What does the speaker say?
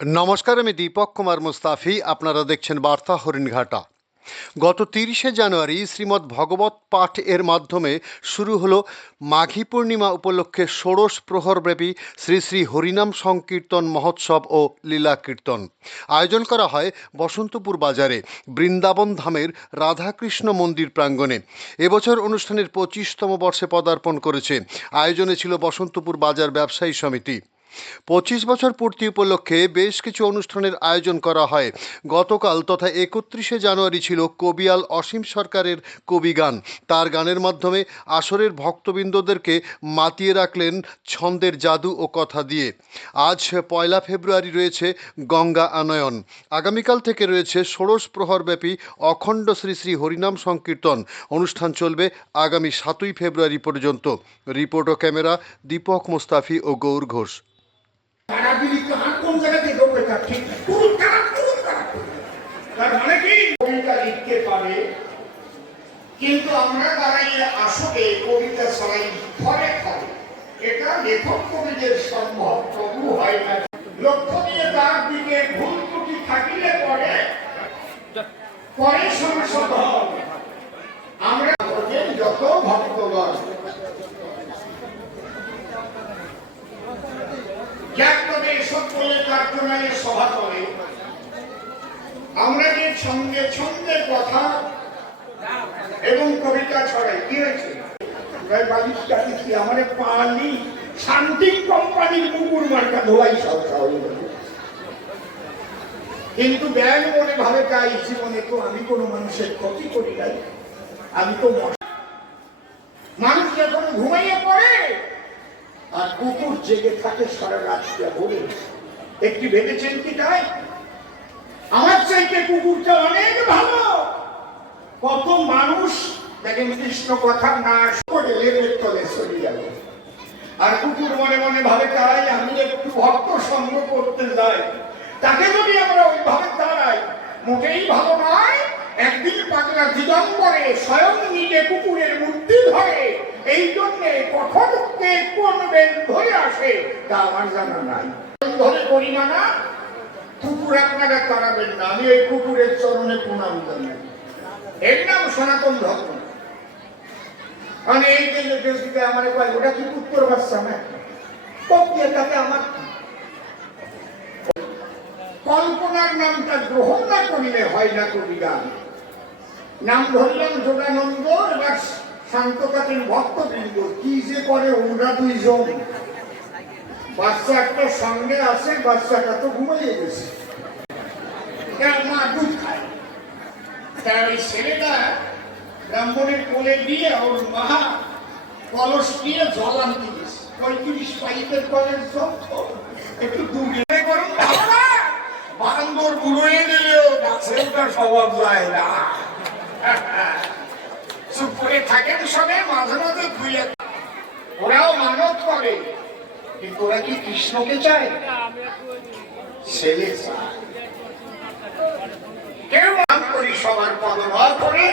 নমস্কার, আমি দীপক কুমার মুস্তাফি। আপনারা দেখছেন বার্তা হরিণঘাটা। গত ৩০শে জানুয়ারি শ্রীমদ্ ভগবত পাঠ এর মাধ্যমে শুরু হলো মাঘী পূর্ণিমা উপলক্ষে ষোড়শ প্রহরব্যাপী শ্রী শ্রী হরিনাম সংকীর্তন মহোৎসব ও লীলা কীর্তন। আয়োজন করা হয় বসন্তপুর বাজারে বৃন্দাবন ধামের রাধাকৃষ্ণ মন্দির প্রাঙ্গণে। এবছর অনুষ্ঠানের ২৫তম বর্ষে পদার্পণ করেছে। আয়োজনে ছিল বসন্তপুর বাজার ব্যবসায়ী সমিতি। ২৫ বছর পূর্তি উপলক্ষে বেশ কিছু অনুষ্ঠানের আয়োজন করা হয়। গতকাল তথা ৩১শে জানুয়ারি ছিল কবিয়াল অসীম সরকারের কবিগান। তার গানের মাধ্যমে আসরের ভক্তবৃন্দদেরকে মাতিয়ে রাখলেন ছন্দের জাদু ও কথা দিয়ে। আজ ১লা ফেব্রুয়ারি রয়েছে গঙ্গা আনয়ন। আগামীকাল থেকে রয়েছে ষোড়শ প্রহরব্যাপী অখণ্ড শ্রী শ্রী হরিনাম সংকীর্তন। অনুষ্ঠান চলবে আগামী ৭ই ফেব্রুয়ারি পর্যন্ত। রিপোর্ট ও ক্যামেরা দীপক মুস্তাফি ও গৌর ঘোষ। কিন্তু আমরা দাঁড়াইলে আসলে কবিতা ছড়াই ফলে ফলে, এটা লেখক কবিদের সম্ভব, তবু হয় না। লক্ষ্য দিয়ে তার দিকে ভুল ত্রুটি থাকিলে পরে পরে সমস্যা হবে। আমরা যত ভক্তগণ সভা করে, আমরা যে ছন্দে ছন্দে কথা এবং কবিতা ছড়াই, কি হয়েছে আমার পানি শান্তি কোম্পানির কুকুর মার্কা ধোলাই সবটা হয়ে গেল। কিন্তু ব্যাগ মনে ভাবে চাই জীবনে তো আমি কোনো মানুষের ক্ষতি করি নাই। আমি তো মানুষ যখন ঘুমাইয়ে পড়ে আর কুকুর জেগে থাকে সারা রাতটা ভরে, একটি ভেবেছেন কি তাই? আমার চাইতে কুকুরটা অনেক ভালো। কত মানুষ দেখেন কৃষ্ণ কথা না করে লেপের তলে চলে গেল, আর কুকুর মনে মনে ভাবে তাই আমি একটু ভক্ত সঙ্গ করতে যাই, তাকে যদি আমরা ওইভাবে দাঁড়াই মোটেই ভালো নয়। একদিন পাগলা দিগম্বরে স্বয়ং নিজে কুকুরের মূর্তি ধরে, এই জন্যে কখন কে কোন বেল ধরে আসে তা আমার জানা নাই। ধরে করি না, কুকুর আপনারা তাড়াবেন না, আমি এই কুকুরের চরণে প্রণাম জানাই। এর নাম সনাতন ধর্ম। মানে এই যে আমার কয় ওটা কি উত্তর বাচ্চা না, তাতে আমার কল্পনার নামটা গ্রহণ না করিলে হয় না কবিগান। নাম ধরলাম যোগানন্দ, এবার শান্তকালীন ভক্তবৃন্দ কি যে করে ওরা দুইজন। বাচ্চা একটা সঙ্গে আছে, বাচ্চাটা তো ঘুমিয়ে গেছে, মা দুধ খায়। তার ওই ছেলেটা ব্রাহ্মণের কোলে দিয়ে ওর মা কলস নিয়ে জল আনতে গেছে। ৩৫ পাইপের কলের জল একটু দূরে করুন, বান্দর বুড়োয়ে গেলেও গাছের স্বভাব যায় না। চুপ করে থাকেন সবে, মাঝে মাঝে ধুয়ে। ওরাও মানত করে, কিন্তু ওরা কি কৃষ্ণকে চায়? ছেলে চায়। কেউ নাম করি সবার পদ করে